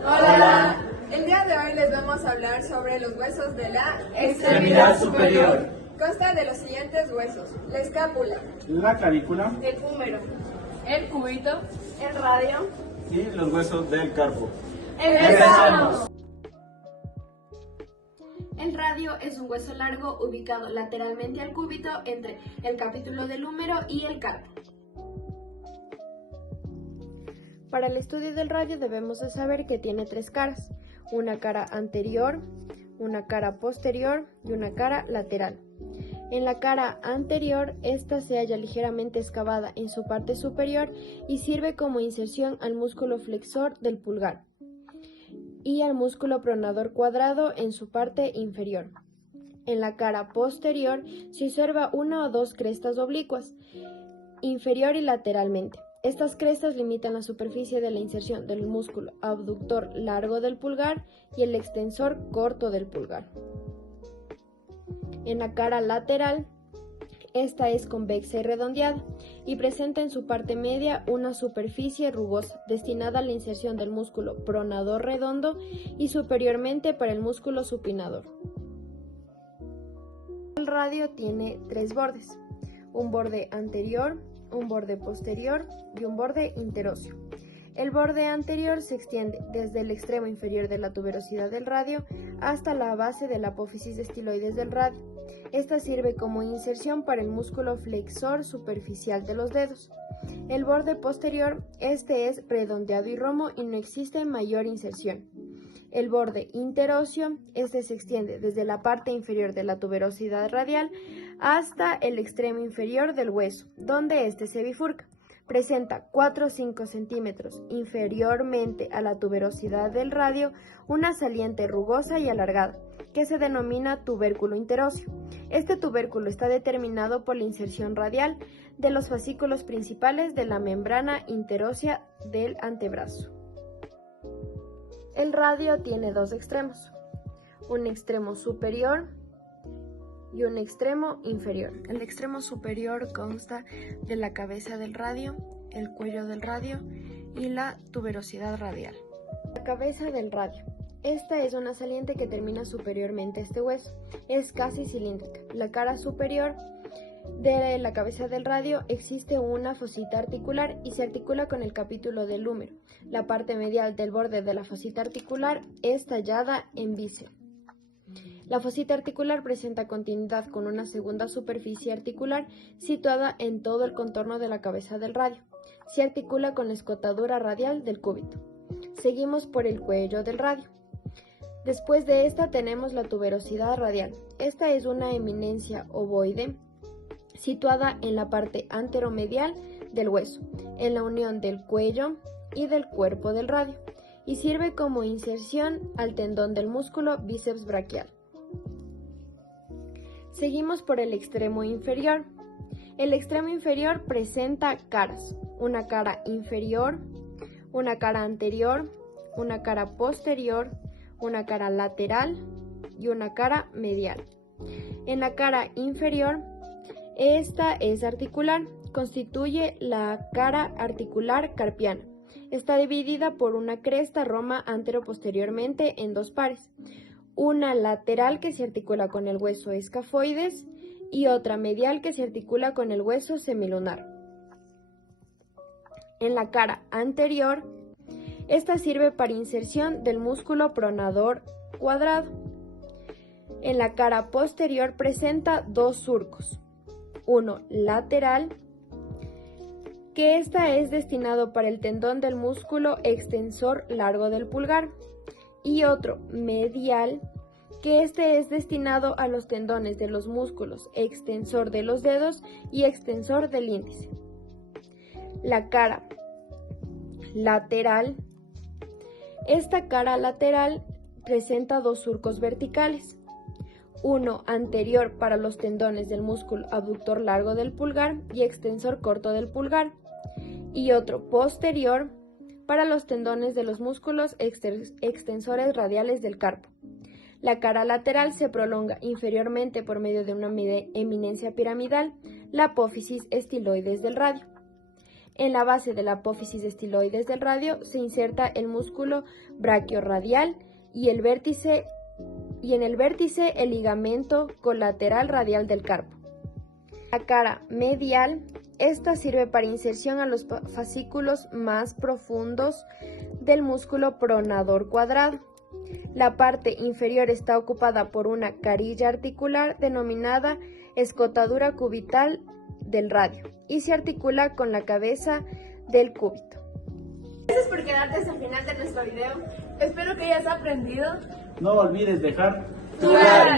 Hola. El día de hoy les vamos a hablar sobre los huesos de la Extremidad superior. Consta de los siguientes huesos: la escápula, La clavícula el húmero, el cúbito, el radio. y los huesos del carpo. ¡Empezamos! El radio es un hueso largo ubicado lateralmente al cúbito entre el capítulo del húmero y el carpo. Para el estudio del radio debemos de saber que tiene tres caras: una cara anterior, una cara posterior y una cara lateral. En la cara anterior, esta se halla ligeramente excavada en su parte superior y sirve como inserción al músculo flexor del pulgar y al músculo pronador cuadrado en su parte inferior. En la cara posterior se observa una o dos crestas oblicuas, inferior y lateralmente. Estas crestas limitan la superficie de la inserción del músculo abductor largo del pulgar y el extensor corto del pulgar. En la cara lateral, esta es convexa y redondeada y presenta en su parte media una superficie rugosa destinada a la inserción del músculo pronador redondo y superiormente para el músculo supinador. El radio tiene tres bordes: un borde anterior, un borde posterior y un borde interóseo. El borde anterior se extiende desde el extremo inferior de la tuberosidad del radio hasta la base de la apófisis de estiloides del radio. Esta sirve como inserción para el músculo flexor superficial de los dedos. El borde posterior, este es redondeado y romo y no existe mayor inserción. El borde interóseo, este se extiende desde la parte inferior de la tuberosidad radial hasta el extremo inferior del hueso, donde este se bifurca. Presenta 4 o 5 centímetros inferiormente a la tuberosidad del radio una saliente rugosa y alargada, que se denomina tubérculo interóseo. Este tubérculo está determinado por la inserción radial de los fascículos principales de la membrana interósea del antebrazo. El radio tiene dos extremos, un extremo superior y un extremo inferior. El extremo superior consta de la cabeza del radio, el cuello del radio y la tuberosidad radial. La cabeza del radio. Esta es una saliente que termina superiormente a este hueso. Es casi cilíndrica. La cara superior de la cabeza del radio existe una fosita articular y se articula con el capítulo del húmero. La parte medial del borde de la fosita articular es tallada en bíceps. La fosita articular presenta continuidad con una segunda superficie articular situada en todo el contorno de la cabeza del radio. Se articula con la escotadura radial del cúbito. Seguimos por el cuello del radio. Después de esta tenemos la tuberosidad radial. Esta es una eminencia ovoide situada en la parte anteromedial del hueso, en la unión del cuello y del cuerpo del radio, y sirve como inserción al tendón del músculo bíceps braquial. Seguimos por el extremo inferior. El extremo inferior presenta caras: una cara inferior, una cara anterior, una cara posterior, una cara lateral y una cara medial. En la cara inferior, esta es articular, constituye la cara articular carpiana. Está dividida por una cresta roma antero-posteriormente en dos pares, una lateral que se articula con el hueso escafoides y otra medial que se articula con el hueso semilunar. En la cara anterior, esta sirve para inserción del músculo pronador cuadrado. En la cara posterior presenta dos surcos, uno lateral, que esta es destinado para el tendón del músculo extensor largo del pulgar, y otro medial, que este es destinado a los tendones de los músculos extensor de los dedos y extensor del índice. La cara lateral. Esta cara lateral presenta dos surcos verticales, uno anterior para los tendones del músculo abductor largo del pulgar y extensor corto del pulgar, y otro posterior para los tendones de los músculos extensores radiales del carpo. La cara lateral se prolonga inferiormente por medio de una eminencia piramidal, la apófisis estiloides del radio. En la base de la apófisis estiloides del radio se inserta el músculo braquiorradial y en el vértice el ligamento colateral radial del carpo. La cara medial, esta sirve para inserción a los fascículos más profundos del músculo pronador cuadrado. La parte inferior está ocupada por una carilla articular denominada escotadura cubital del radio y se articula con la cabeza del cúbito. Gracias por quedarte hasta el final de nuestro video. Espero que hayas aprendido. No olvides dejar Tu like.